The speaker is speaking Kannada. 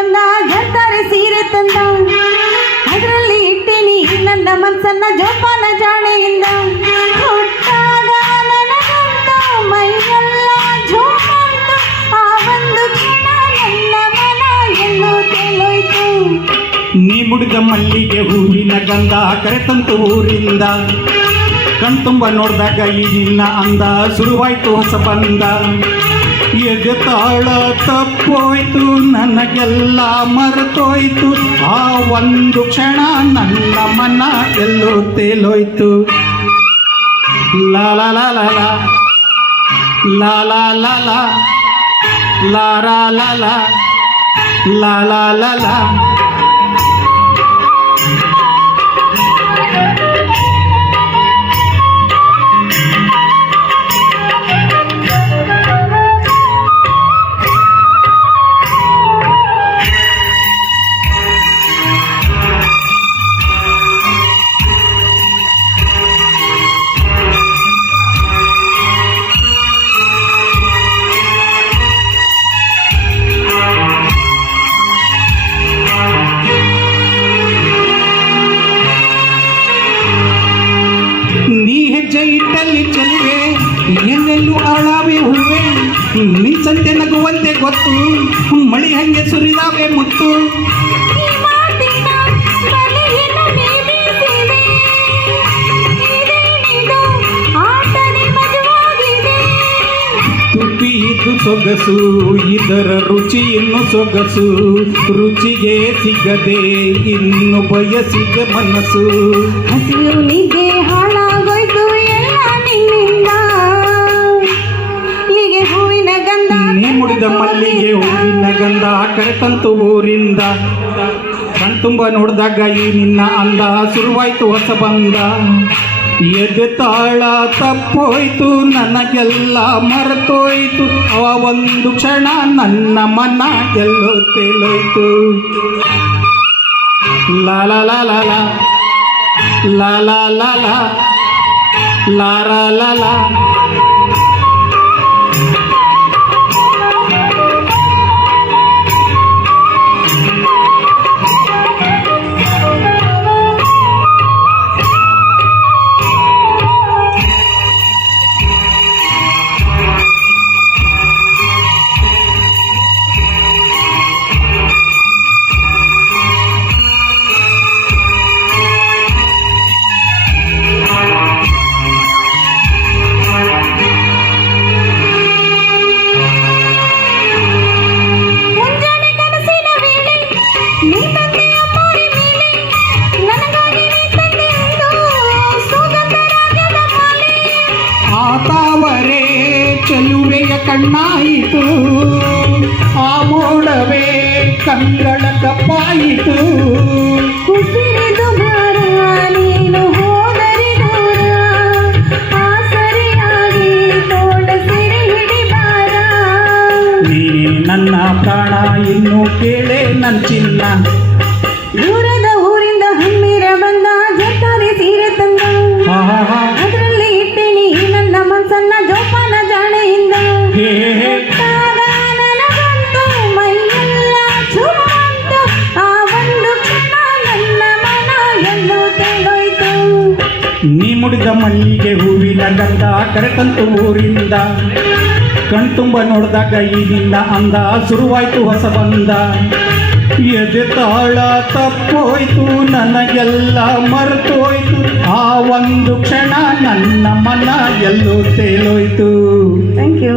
ಬಂದ ಜರ್ತಾರೆ ಸೀರೆ ತಂದ ಅದರಲ್ಲಿ ಇಟ್ಟಿನಿ ನನ್ನ ಮನ್ಸನ್ನ ಜೋಪಾನ ಜಾಣೆಯಿಂದ ಹುಟ್ಟಾಗ ನನಗಂತ ಮೈಯೆಲ್ಲ ಜೋಮಂತು ಆ ಒಂದು ಕ್ಷಣ ನನ್ನ ಮನ ಎಲ್ಲೋ ತೇಲೋಯ್ತು. ನೀ ಮುಡಿದ ಮಲ್ಲಿಗೆ ಹೂವಿನ ಗಂಧ ಕರೆತಂತು ಊರಿಂದ ಕಣ್ತುಂಬ ನೋಡಿದಾಗ ಈ ನಿನ್ನ ಅಂದ ಶುರುವಾಯ್ತು ಹೊಸ ಬಂದ. ಎದೆ ತಾಳ ತಪ್ಪೋಯ್ತು ನನಗೆಲ್ಲ ಮರೆತೋಯ್ತು ಆ ಒಂದು ಕ್ಷಣ ನನ್ನ ಮನ ಎಲ್ಲೋ ತೇಲೋಯ್ತು. ಲಾ ಲಾ ಲಾ ಲಾ ಲಾ ಲಾ ಲಾ ಲಾ ಲಾ ಲಾ ಲಾ ಲಾ ಲಾ ಲಾ ಲಾ ಲಾ. ನೀ ಹೆಜ್ಜೆ ಇಟ್ಟಲ್ಲಿ ಚೆಲುವೆ ಎಲ್ಲೆಲ್ಲೂ ಅಳಾವೆ ಹೂವೆ ನೀ ಸಂತೆ ನಗುವಂತೆ ಗೊತ್ತು ಮಳಿ ಹಂಗೆ ಸುರಿದಾವೆ ಮುತ್ತು. ಈ ಮಾತಿನ ಬಲೆಯನ್ನು ನೀ ಬೀಸಿದೆ, ಇದೇನಿದು ಆಟನೇ ಮಜವಾಗಿದೆ. ತುಟಿ ಇದು ಸೊಗಸು ಇದರ ರುಚಿ ಇನ್ನು ಸೊಗಸು ರುಚಿಗೆ ಸಿಗದೆ ಇನ್ನು ಬಯಸಿದೆ ಮನಸ್ಸು. ಹಸಿರು ನಿದ್ದೆ ಹಾಳಾಗೋಯ್ತು ಎಲ್ಲ ನಿನ್ನಿಂದ ಹೀಗೆ ಹೂವಿನ ಗಂಧ ನೀ ಮುಡಿದ ಮಲ್ಲಿಗೆ ಹೂವಿನ ಗಂಧ ಕರೆತಂತು ಊರಿಂದ ಕಣ್ತುಂಬ ನೋಡಿದಾಗ ಈ ನಿನ್ನ ಅಂದ ಶುರುವಾಯ್ತು ಹೊಸ ಬಂದ. ಎದೆ ತಾಳ ತಪ್ಪೋಯ್ತು ನನಗೆಲ್ಲ ಮರೆತೋಯ್ತು ಅವ ಒಂದು ಕ್ಷಣ ನನ್ನ ಮನ ಎಲ್ಲೋ ತೇಲೋಯ್ತು. ಲಾ ಲಾ ಲಾ ಲಾ ಲಾ ಲಾ ಲಾ ಲಾ ಲಾ ಲಾ ರಾ ಲಾ ಲಾ. ಮುಂಜಾನೆ ಕನಸಿನ ವೇಳೆ ನೀ ತಂದೆ ಅಮ್ಮೋರಿ ಮೇಲೆ ನನಗಾಗಿ ನೀ ತಂದೆ ಒಂದು ಸುಗಂಧರಾಗದ ಮಾಲೆ. ಆತಾವರೇ ಚೆಲುವೆಯ ಕಣ್ಣಾಯಿತು ಆ ಮೋಡವೇ ಕಂಗಳ ಕಪ್ಪಾಯಿತು. ಉಸಿರಿದು ಭಾರ ನೀನು ಹೋದರೆ ದೂರ ಆ ಸರಿಯಾಗಿ ತೋಳ ಸೆರೆ ಹಿಡಿಬಾರ. ನೀನೇ ನನ್ನ ಪ್ರಾಣ ಇನ್ನು ಕೇಳೆ ನನ್ನ ಚಿನ್ನ. ದೂರದ ಊರಿಂದ ಹಮ್ಮಿರ ಬಂದ ಜರ್ತಾರೆ ಸೀರೆ ತಂದ ಆಹಾ ಅದರಲ್ಲಿ ಇಟ್ಟಿನಿ ನನ್ನ ಮನ್ಸನ್ನ ಜೋಪಾನ ಜಾಣೆಯಿಂದ ಹೇ ಹೇ ಹುಟ್ಟಾಗ ನನಗಂತೂ ಮೈಯೆಲ್ಲ ಜುಮ್ಮಂತು ಆ ಒಂದು ಕ್ಷಣ ನನ್ನ ಮನ ಎಲ್ಲೋ ತೇಲೋಯ್ತು. ನೀ ಮುಡಿದ ಮಲ್ಲಿಗೆ ಹೂವಿನ ಗಂಧ ಕರೆತಂತು ಊರಿಂದ ಕಣ್ತುಂಬ ನೋಡಿದಾಗ ಈ ನಿನ್ನ ಅಂದ ಶುರುವಾಯ್ತು ಹೊಸ ಬಂದ. ಎದೆ ತಾಳ ತಪ್ಪೋಯ್ತು ನನಗೆಲ್ಲ ಮರೆತೋಯ್ತು ಆ ಒಂದು ಕ್ಷಣ ನನ್ನ ಮನ ಎಲ್ಲೋ ತೇಲೋಯ್ತು. Thank you.